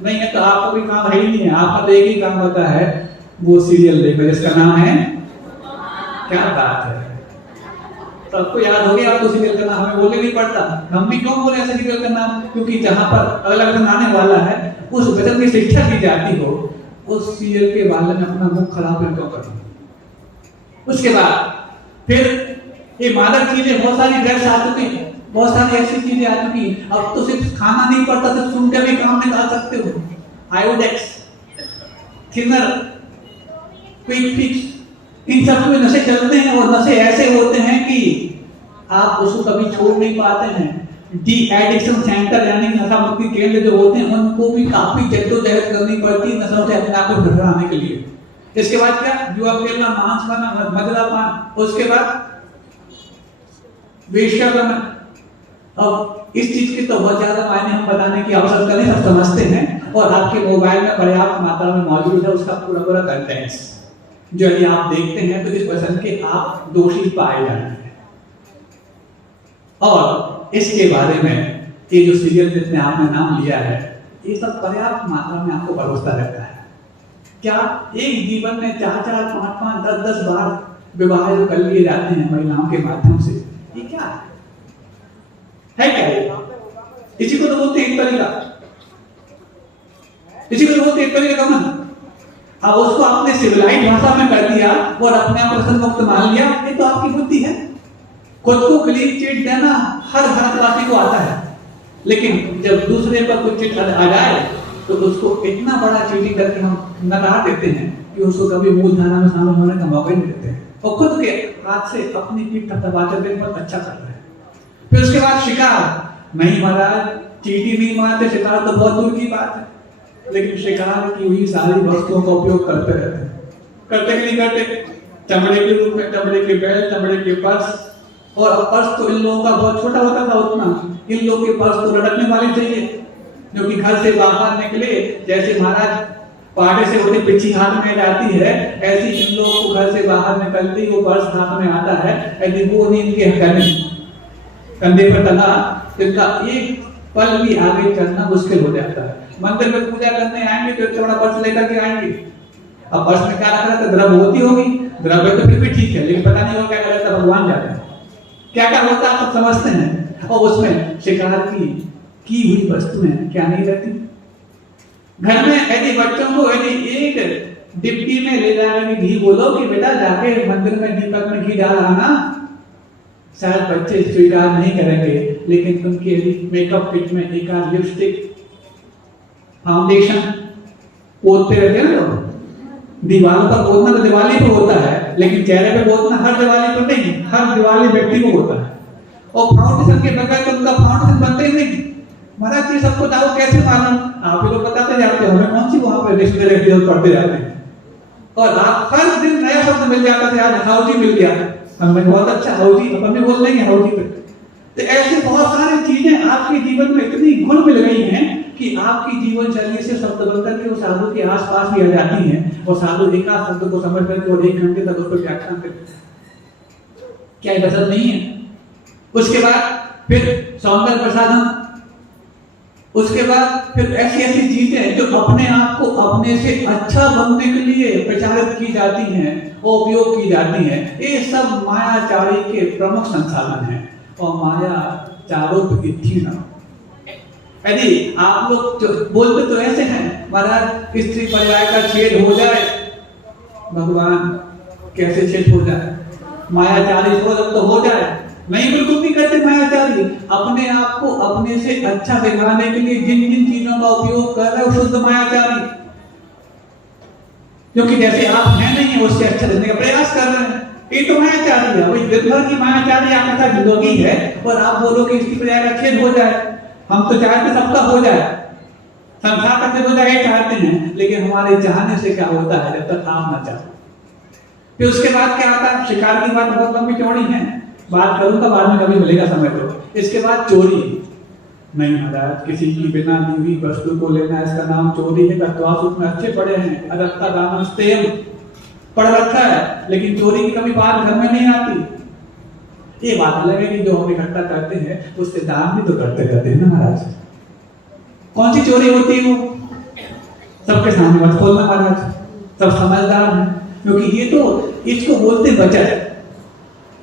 नहीं है, तो आपको भी काम है ही नहीं है। आपका तो एक ही काम होता है, वो सीरियल देखो जिसका नाम है, क्या बात है, सबको याद हो गया। आपको सीरियल का नाम हमें बोलने नहीं पड़ता। हम भी क्यों बोले ऐसे सीरियल का नाम? क्योंकि जहां पर अगला दिन आने वाला है उस वचन की शिक्षा दी जाती हो, उस सीरियल के बारे में अपना मुख खराब क्यों करें? उसके बाद फिर ये मादक चीजें बहुत सारी ड्रग्स आ चुकी हैं, बहुत सारी ऐसी चीजें आ चुकी हैं। अब तो सिर्फ खाना नहीं पड़ता, सिर्फ सुनकर भी काम निकाल सकते हो। आयोडेक्स, थिनर, क्विक फिक्स, इन सब में नशे चलते हैं और नशे ऐसे होते हैं कि आप उसको कभी छोड़ नहीं पाते हैं। डी एडिक्शन सेंटर यानी नशा मुक्ति केंद्र जो होते हैं उनको भी काफी जद्दोजहद करनी पड़ती है नशा से अपने आप को घबराने के लिए। इसके बाद क्या? जुआ खेलना, मांस खाना, मदिरापान, उसके बाद वेश्यागमन। अब इस चीज की तो बहुत ज्यादा मायने हम बताने की आवश्यकता नहीं, सब समझते हैं और आपके मोबाइल में पर्याप्त मात्रा में मौजूद है उसका पूरा कंटेंट्स, जो यदि आप देखते हैं तो इस वचन के आप दोषी पाए जाएंगे। और इसके बारे में ये जो सीरियल जिसने आपने नाम लिया है, ये सब पर्याप्त मात्रा में आपको भरोसा रहता है। क्या एक जीवन में 4-4, 5-5, 10-10 बार विवाह कर लिए जाते हैं महिलाओं के माध्यम से? ये क्या है क्या ये? को तो बोलते हैं एक तरीका, इसी को तो बोलते हैं एक तरीका कमन। अब उसको आपने सिविलाइज भाषा में कर दिया और अपने आप प्रसन्न मुक्त मान लिया, ये तो आपकी बुद्धि है। खुद को क्लीन चिट देना हर भारतवासी को आता है, लेकिन जब दूसरे पर कुछ चिट आ जाए तो उसको इतना बड़ा चीटिंग करके हम नकार देते हैं कि उसको कभी मूलधारा में शामिल होने का मौका ही नहीं देते हैं, और खुद के हाथ से अपनी पीठ थपथपाते हुए बहुत अच्छा कर रहे हैं। फिर उसके बाद शिकार, नहीं महाराज चीटी नहीं मारते, शिकार तो बहुत दूर की बात है, लेकिन शिकार की हुई सारी वस्तुओं का उपयोग करते रहते हैं। करते कि नहीं करते? चमड़े के रूप में चमड़े के बैल, चमड़े के पर्स, और पर्स तो इन लोगों का बहुत छोटा होता था, उतना इन लोगों के पर्स तो लटकने वाले चाहिए, जो कि घर से बाहर निकले, जैसे महाराज पाटे से होती पिछी हाथ में जाती है, ऐसी इन लोगों को घर से बाहर निकलते ही वो पर्स हाथ में आता है। यदि वो नहीं इनके कंधे पर टंगा तो इनका एक पल भी आगे चलना मुश्किल हो जाता है। मंदिर में पूजा करने आएंगे तो इतना बड़ा पर्स लेकर के आएंगे, अब पर्स में क्या रख रहा था? द्रव्य होती होगी, द्रव्य तो फिर भी ठीक है, लेकिन पता नहीं वो क्या करता है, भगवान जाते हैं क्या क्या होता है, आप समझते हैं। और उसमें शिकार की हुई वस्तुएं क्या नहीं रहती। घर में यदि बच्चों को यदि एक डिब्बी में ले जाकर घी बोलो कि बेटा जाके मंदिर में दीपक में घी डाल आना, शायद बच्चे स्वीकार नहीं करेंगे, लेकिन उनके मेकअप किट में एक आध लिपस्टिक, फाउंडेशन पोतते रहते हैं ना, दीवारों पर पोतना तो दिवाली पे होता है, लेकिन चेहरे पे पोतना हर दिवाली पर नहीं, हर दिवाली व्यक्ति को होता है। और फाउंडेशन के बगैर तो उनका फाउंडेशन बनते ही नहीं। महाराज जी सबको दाव कैसे मालूम? आप लोग बताते जाते हो, हमें कौन सी वहां पर डिक्शनरी पढ़ते जाते हैं, और आप हर दिन नया शब्द मिल जाता है। आज हाउजी मिल गया, हमें बहुत अच्छा हाउजी, अपन भी बोल देंगे हाउजी पे। तो ऐसे बहुत सारी चीजें आपके जीवन में इतनी घुल मिल गई हैं कि आपकी जीवन शैली से शब्द बनकर के वो साधु के आसपास भी आ जाती हैं, और साधु एक आध शब्द को समझ करके और 1 घंटे तक उस पर व्याख्यान करते हैं। क्या ये पसंद नहीं है? उसके बाद फिर सौंदर्य प्रसाधन, उसके बाद फिर ऐसी ऐसी चीजें जो अपने आप को अपने से अच्छा बनने के लिए प्रचारित की जाती हैं और उपयोग की जाती हैं, ये सब मायाचारी के प्रमुख संसाधन हैं। और माया चारों की थी ना। यदि आप लोग जो बोलते तो ऐसे हैं, महाराज स्त्री पर्याय का छेद हो जाए, भगवान कैसे छेद हो जाए, मायाचारी तो हो जाए, नहीं बिल्कुल नहीं करते मायाचारी। अपने आप को अपने से अच्छा दिखाने के लिए जिन जिन चीजों का उपयोग कर रहे हो, शुद्ध मायाचारी, क्योंकि जैसे आप हैं नहीं है उससे अच्छा दिखने का प्रयास कर रहे हैं, ये तो मायाचारी है। वही दिन भर की मायाचारी आपके साथ जिंदगी है, और आप बोलो कि इसकी पर्याय का छेद हो जाए। हम तो चाहते सबका हो जाए, संसार का छेद हो जाए चाहते हैं, लेकिन हमारे चाहने से क्या होता है जब तक आप ना चाहो। फिर उसके बाद क्या आता है? शिकार की बात बहुत लंबी चौड़ी है, बात करूंगा बाद में, कभी मिलेगा समय तो। इसके बाद चोरी, नहीं महाराज किसी की बिना दी हुई वस्तु को लेना, इसका नाम चोरी है। तत्वासुख में अच्छे पढ़े हैं, अदत्ता दानस्तेयम पढ़ रखा है, लेकिन चोरी की कभी बात घर में नहीं आती। ये बात अलग है कि जो हम इकट्ठा करते हैं उससे दान भी तो करते रहते हैं ना महाराज। कौन सी चोरी होती है? वो सबके सामने मत खोलना महाराज, सब समझदार हैं, क्योंकि ये तो इसको बोलते बचत।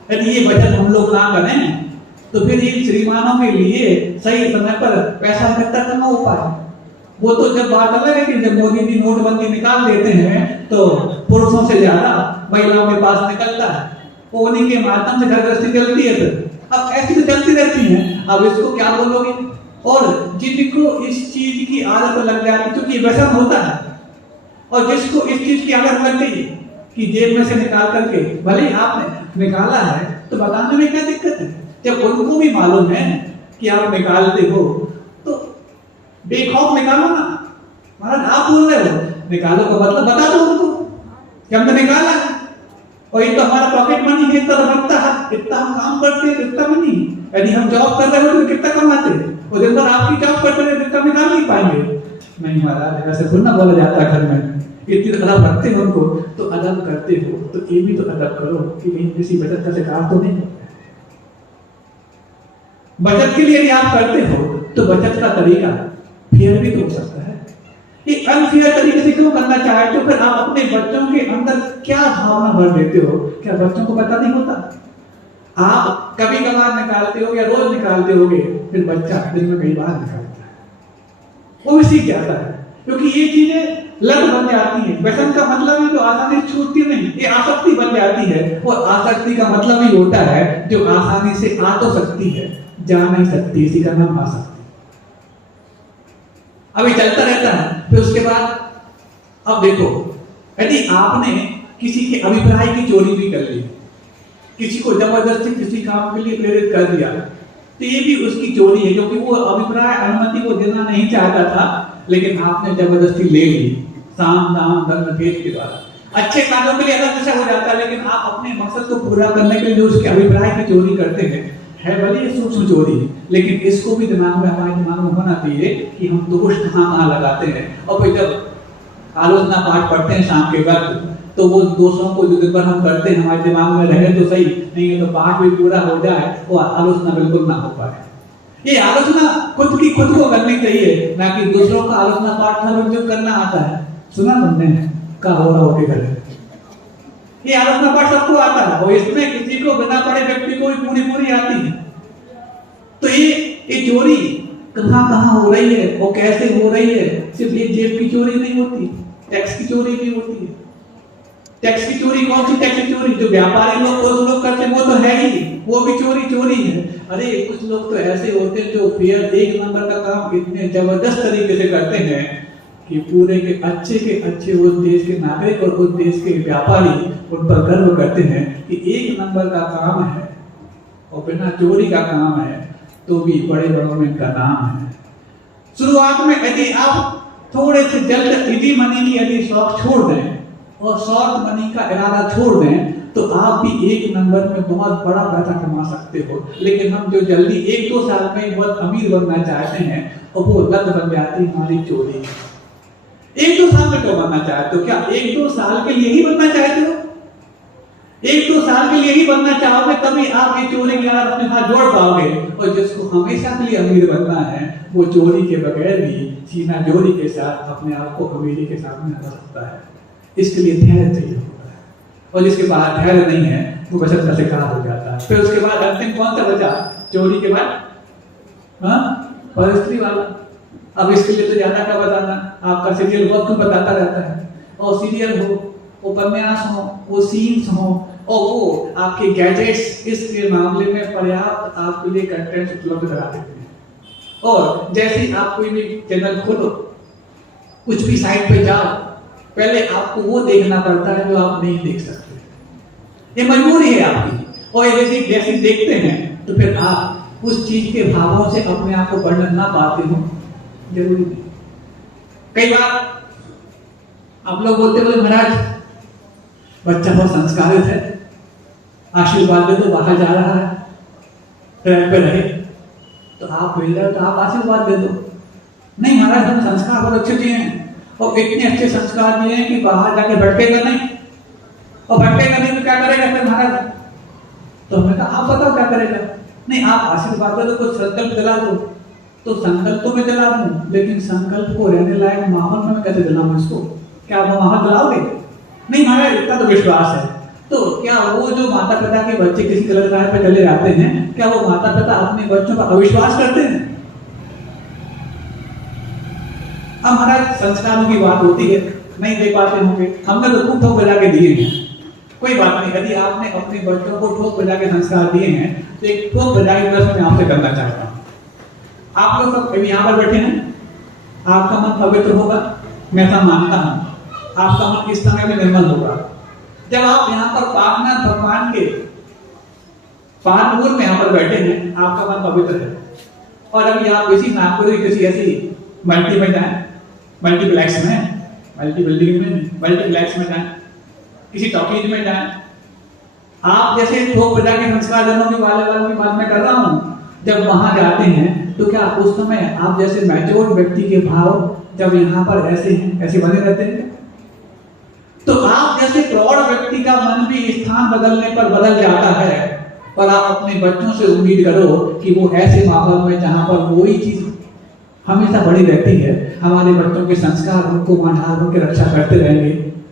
यदि ये बचत हम लोग ना करें तो फिर इन श्रीमानों के लिए सही समय पर पैसा इकट्ठा करना हो पाए। वो तो जब बात अलग है कि जब मोदी जी नोटबंदी निकाल देते हैं तो पुरुषों से ज्यादा महिलाओं के पास निकलता है, वो उन्हीं के माध्यम से घर गृहस्थी चलती है। फिर अब ऐसी तो चलती रहती है, अब इसको क्या बोलोगे? और जिनको इस चीज की आदत लग जाती है, क्योंकि व्यसन होता है, और जिसको इस चीज की आदत लग गई कि जेब में से निकाल करके, भले आपने निकाला है तो बताने में क्या दिक्कत है? जब उनको भी मालूम है कि आप निकालते हो तो बेखौफ निकालो ना। महाराज आप बोल रहे हो निकालो का मतलब बता दो उनको कि हमने निकाला है, और ये तो हमारा पॉकेट मनी है, इतना बनता है, इतना हम काम करते हैं, इतना मनी। यदि हम जॉब कर रहे हो तो कितना कमाते हैं, और दिन भर आपकी जॉब करते रहे इतना निकाल नहीं पाएंगे। नहीं महाराज ऐसे थोड़ा ना बोला जाता है घर में। इतनी अदब रखते हो उनको तो अदब करते हो तो ये भी तो अदब करो कि नहीं किसी बचत का शिकार तो नहीं। बचत के लिए यदि आप करते हो तो बचत का तरीका फेयर भी तो हो सकता है। ये अनफेयर तरीके से क्यों करना चाहे? तो फिर आप अपने बच्चों के अंदर क्या भावना भर देते हो? क्या बच्चों को पता नहीं होता? आप कभी कभार निकालते हो या रोज निकालते होगे, फिर बच्चा दिन में कई बार निकालता है। वो भी सीख जाता है, क्योंकि ये चीजें लत बन जाती है। व्यसन का मतलब ही तो आसानी से छूटती नहीं, ये आसक्ति बन जाती है। और आसक्ति का मतलब ही होता है जो आसानी से आ तो सकती है, जा नहीं सकती, इसी का नाम आसक्ति। अभी चलता रहता है, फिर उसके बाद अब देखो, यदि आपने किसी के अभिप्राय की चोरी भी कर ली, किसी को जबरदस्ती किसी काम के लिए प्रेरित कर दिया, तो ये भी उसकी चोरी है, क्योंकि वो अभिप्राय अनुमति को देना नहीं चाहता था, लेकिन आपने जबरदस्ती ले ली, साम दाम दंड भेद के द्वारा। अच्छे कामों के लिए अलग दिशा हो जाता है, लेकिन आप अपने मकसद को पूरा करने के लिए जो उसके अभिप्राय की चोरी करते हैं, है भले ये सूक्ष्म चोरी, लेकिन इसको भी दिमाग में, हमारे दिमाग में होना चाहिए कि हम दोष कहाँ लगाते हैं। और फिर जब आलोचना पाठ पढ़ते हैं शाम के वक्त, तो वो दोषों को जो दिन भर हम करते हैं हमारे दिमाग में रहे तो सही, नहीं है तो पाठ भी पूरा हो जाए, वो आलोचना बिल्कुल ना हो पाए। ये आलोचना खुद की खुद को करनी चाहिए, ना कि दूसरों का आलोचना पाठ जो करना आता है। सुना तुमने का हो रहा होके घर, ये आलोचना पाठ सबको आता है, और इसमें किसी को बिना पढ़े व्यक्ति को पूरी पूरी आती है। तो ये चोरी कहाँ कहाँ हो रही है और कैसे हो रही है। सिर्फ ये जेब की चोरी नहीं होती, टैक्स की चोरी भी होती है। टैक्स की चोरी कौन सी टैक्स की चोरी? जो व्यापारी लोग करते हैं वो तो है ही, वो भी चोरी है। अरे कुछ लोग तो ऐसे होते हैं जो फेयर एक नंबर का काम इतने जबरदस्त तरीके से करते हैं कि पूरे के अच्छे उस देश के नागरिक और उस देश के व्यापारी उन पर गर्व करते हैं कि एक नंबर का काम है और बिना चोरी का काम है, तो भी बड़े बड़ों में इनका नाम है। शुरुआत में यदि आप थोड़े से जल्द इजी मनी की यदि शौक छोड़ दें और शॉर्ट मनी का इरादा छोड़ दें, तो आप भी एक नंबर में बहुत बड़ा पैसा कमा सकते हो। लेकिन हम जो जल्दी 1-2 साल में बहुत अमीर बनना चाहते हैं, और वो लत बन जाती है हमारी चोरी। 1-2 साल में क्यों बनना चाहते हो? क्या 1-2 साल के लिए ही बनना चाहते हो? 1-2 साल के लिए ही बनना चाहोगे, तभी आप ये चोरी के यार अपने साथ जोड़ पाओगे। और जिसको हमेशा के लिए अमीर बनना है, वो चोरी के बगैर भी सीना जोड़ी के साथ अपने आप को अमीरी के सामने ला सकता है। इसके लिए धैर्य चाहिए होता है, और जिसके पास धैर्य नहीं है वो बचत का शिकार हो जाता है। फिर उसके बाद अंतिम कौन सा बचा चोरी के बाद? परिस्थिति वाला। अब इसके लिए तो ज्यादा क्या बताना, आपका सीरियल बहुत कुछ बताता रहता है, और सीरियल हो, उपन्यास हो, वो सीन्स हो, और वो आपके गैजेट्स इसके मामले में पर्याप्त आपके लिए कंटेंट उपलब्ध करा देते हैं। और जैसे आप कोई भी चैनल खोलो, कुछ भी साइट पे जाओ, पहले आपको वो देखना पड़ता है जो आप नहीं देख सकते। ये मजबूरी है आपकी, और जैसे देखते हैं तो फिर आप उस चीज के भावों से अपने आप को पढ़ना ना पाते हो, जरूरी नहीं। कई बार आप लोग बोलते महाराज बच्चा बहुत संस्कारित है, आशीर्वाद दे दो, बाहर जा रहा है, ट्रैक पे रहे, तो आप भेज रहे हो तो आप आशीर्वाद दे दो। नहीं महाराज, हम संस्कार बहुत अच्छे दिए हैं, और इतने अच्छे संस्कार दिए हैं कि बाहर जाके भटकेगा नहीं, और भटकेगा नहीं तो क्या करेगा फिर महाराज? तो हमने कहा आप बताओ क्या करेगा? नहीं, आप आशीर्वाद दो, कुछ संकल्प दिला दो। तो संकल्प तो मैं दिला दूं, लेकिन संकल्प को रहने लायक माहौल में कैसे दिलाऊं इसको? क्या आप माहौल दिलाओगे? नहीं महाराज, इतना तो विश्वास है। तो क्या वो जो माता पिता के बच्चे किसी गलत राह पे चले जाते हैं, क्या वो माता पिता अपने बच्चों का अविश्वास करते हैं? अब महाराज संस्कारों की बात होती है, नहीं दे पाते होंगे, हमने तो खूब ठोक बजा के दिए हैं। कोई बात नहीं, यदि आपने अपने बच्चों को ठोक बजा के संस्कार दिए हैं, तो एक ठोक बजा के प्रश्न मैं आपसे करना चाहता हूँ। आप लोग सब कभी यहाँ पर बैठे हैं, आपका मन पवित्र होगा, मैं ऐसा मानता हूँ। आपका मन इस समय में निर्मल होगा जब आप यहाँ पर पाकनाथ भगवान के पादमूल में यहाँ पर बैठे हैं, आपका मन पवित्र है। और अभी आप किसी नागपुर किसी ऐसी मल्टी में जाए, मल्टीप्लेक्स में, मल्टी बिल्डिंग में, मल्टीप्लेक्स में जाए, किसी टॉकीज में जाए, आप जैसे ठोक बजा के संस्कार जनों के वाले की बात मैं कर रहा हूँ, जब वहां जाते हैं तो क्या उस समय आप जैसे मैच्योर व्यक्ति के भाव जब यहाँ पर ऐसे बने रहते हैं? तो आप जैसे प्रौढ़ व्यक्ति का मन भी स्थान बदलने पर बदल जाता है, पर आप अपने बच्चों से उम्मीद करो कि वो ऐसे माहौल में जहां पर वही चीज हमेशा बड़ी रहती है, हमारे बच्चों के संस्कार उनको आधार के रक्षा करते रहेंगे।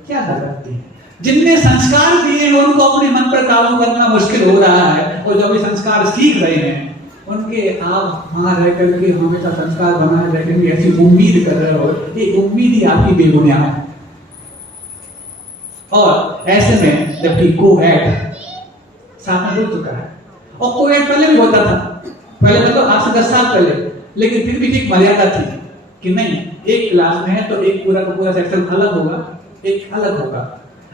क्या करती है? जिनने संस्कार दिए हैं उनको अपने मन पर काबू करना मुश्किल हो रहा है, और जो भी संस्कार सीख रहे हैं उनके आप वहाँ रह करके हमेशा संस्कार बनाए रखेंगे ऐसी उम्मीद कर रहे हो, ये उम्मीद ही आपकी बेबुनियाद है। और ऐसे में जबकि को-एड साथ में हो चुका है, और को-एड पहले भी होता था, पहले मतलब आज से 10 साल पहले, लेकिन फिर भी एक मर्यादा थी कि नहीं एक क्लास में है तो एक पूरा का पूरा सेक्शन अलग होगा, एक अलग होगा।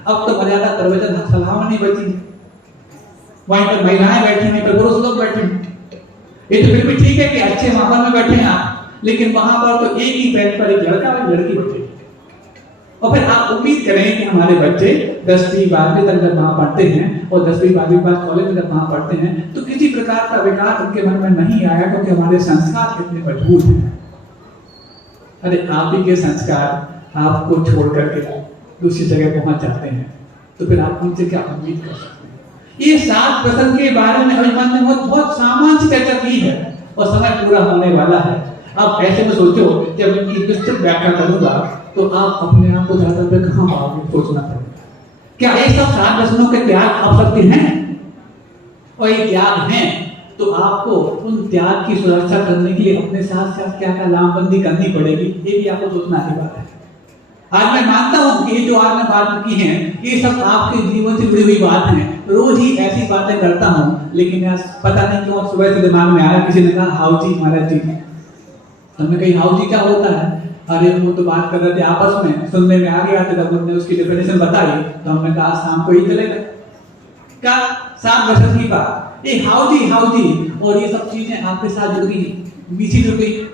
अब तो मर्यादा प्रवचन सलाह नहीं बची, वहीं पर महिलाएं बैठी हैं, पर पुरुष लोग बैठे हैं। ये तो फिर भी ठीक है कि अच्छे माहौल में बैठे हैं आप, लेकिन वहां पर तो एक ही बेंच पर एक लड़का और एक लड़की बैठे, और फिर आप उम्मीद करें कि हमारे बच्चे 10वीं 12वीं तक जब वहां पढ़ते हैं और 10वीं 12वीं बाद कॉलेज में जब वहां पढ़ते हैं तो किसी प्रकार का विकार उनके मन में नहीं आया, क्योंकि हमारे संस्कार कितने मजबूत हैं। अरे आप ही के संस्कार आपको छोड़ करके दूसरी जगह पहुंच जाते हैं, तो फिर आप उनसे क्या उम्मीद कर सकते हैं। ये 7 प्रसंग के बारे में अभिमान ने बहुत सामान्य चर्चा की है और समय पूरा होने वाला है। अब ऐसे में सोचो जब इनकी विस्तृत व्याख्या करूंगा तो आप अपने आप को ज्यादा पे कहां पाओगे, सोचना पड़ेगा। क्या ये सब 7 दर्शनों के त्याग आप सकते हैं? और ये त्याग हैं तो आपको उन त्याग की सुरक्षा करने के लिए अपने साथ साथ क्या क्या लामबंदी करनी पड़ेगी, ये भी आपको सोचना की बात है। आज मैं मानता हूं कि जो आज मैं बात की है ये सब आपके जीवन से जुड़ी हुई बात है, रोज ही ऐसी बातें करता हूं, लेकिन यार पता नहीं क्यों सुबह से दिमाग में आया, किसी ने कहा हाउ जी महाराज जी, हमने कही हाउ जी क्या होता है? अरे वो तो बात कर रहे थे आपस में, सुनने में आ गया था, जब उन्होंने उसकी डेफिनेशन बताई तो हमने कहा शाम को ही चलेगा। क्या 7 वर्ष की बात, ये हाउ जी और ये सब चीजें आपके साथ जुड़ गई, बीसी जुड़ गई,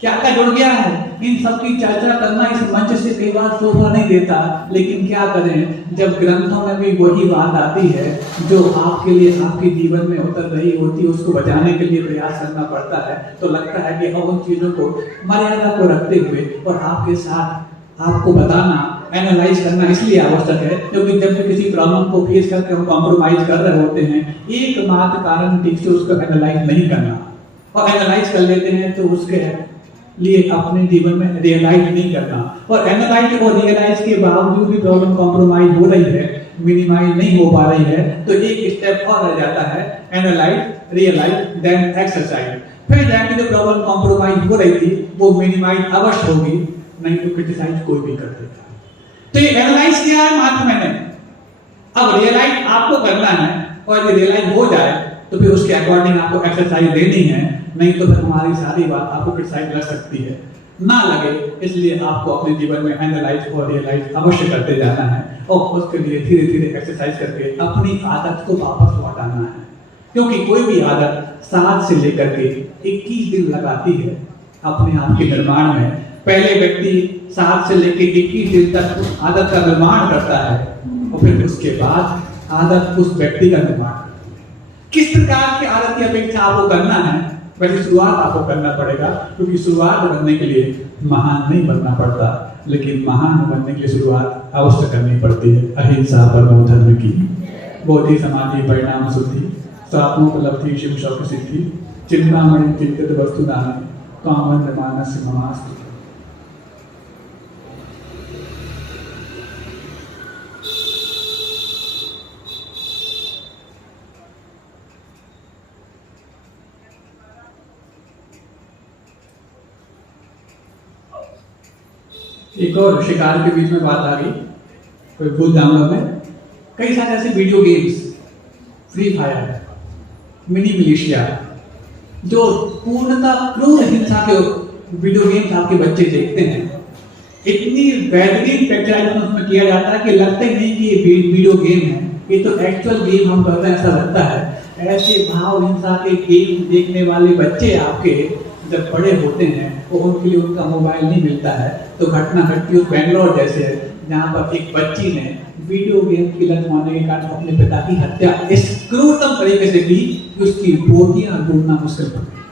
क्या क्या जुड़ गया है, इन सब की चर्चा करना इस मंच से कई बार शोभा नहीं देता, लेकिन क्या करें जब ग्रंथों में भी वही बात आती है जो आपके लिए आपके जीवन में उतर रही होती है, उसको बचाने के लिए प्रयास करना पड़ता है। तो लगता है कि उन चीजों को मर्यादा को रखते हुए और आपके साथ आपको बताना, एनालाइज करना इसलिए आवश्यक है क्योंकि जब भी किसी प्रॉब्लम को फेस करके हम कॉम्प्रोमाइज कर रहे होते हैं, एकमात्र कारण ठीक से उसको एनालाइज नहीं करना, और एनालाइज कर लेते हैं तो उसके लिए अपने जीवन में रियलाइज नहीं करना, और एनालाइज और रियलाइज के बावजूद भी प्रॉब्लम कॉम्प्रोमाइज हो रही है, मिनिमाइज नहीं हो पा रही है, तो एक स्टेप और रह जाता है, एनालाइज, रियलाइज, देन एक्सरसाइज। फिर जाके जो प्रॉब्लम कॉम्प्रोमाइज हो रही थी वो मिनिमाइज अवश्य होगी, नहीं तो क्रिटिसाइज कोई भी कर देगा। तो ये एनालाइज किया है महात्मा ने, अब रियलाइज आपको करना है, और यदि रियलाइज हो जाए तो फिर उसके अकॉर्डिंग आपको एक्सरसाइज देनी है, नहीं तो फिर हमारी सारी बात आपको क्रिटिसाइज लग सकती है, ना लगे इसलिए आपको अपने जीवन में एनालाइज और रियलाइज अवश्य करते जाना है, और उसके लिए धीरे धीरे एक्सरसाइज करके अपनी आदत को वापस लौटाना है, क्योंकि कोई भी आदत 7 से लेकर के 21 दिन लगाती है अपने आप के निर्माण में। पहले व्यक्ति 7 से लेकर 21 दिन तक उस आदत का निर्माण करता है, और फिर उसके बाद आदत उस व्यक्ति का निर्माण। किस प्रकार की आदत की अपेक्षा आपको करना है, वैसे शुरुआत आपको करना पड़ेगा, क्योंकि शुरुआत बनने के लिए महान नहीं बनना पड़ता, लेकिन महान बनने के लिए शुरुआत अवश्य करनी पड़ती है। अहिंसा परमो धर्म की, बोधि समाधि परिणाम शुद्धि, स्वात्मोपलब्धि शिव शौक सिद्धि, चिंतामणि चिंतित वस्तु नाम कामन मानस ममास्तु। एक और शिकार के बीच में बात आ गई, कोई भूल जानवर में कई सारे ऐसे video games, free fire, mini militia, जो पूर्णतः क्रूर हिंसा के वीडियो गेम्स आपके बच्चे देखते हैं। इतनी बेहतरीन पिक्चराइजेशन उसमें किया जाता है कि लगता ही नहीं कि ये वीडियो गेम है, ये तो एक्चुअल गेम हम कर रहे हैं, ऐसा लगता है। ऐसे भाव हिंसा के गेम देखने वाले बच्चे आपके जब बड़े होते हैं और उनके लिए उनका मोबाइल नहीं मिलता है, तो घटना घटती है बेंगलोर जैसे, जहाँ पर एक बच्ची ने वीडियो गेम की लत होने के कारण अपने पिता की हत्या इस क्रूरतम तरीके से की कि उसकी बोटियां ढूंढना मुश्किल पड़ गई।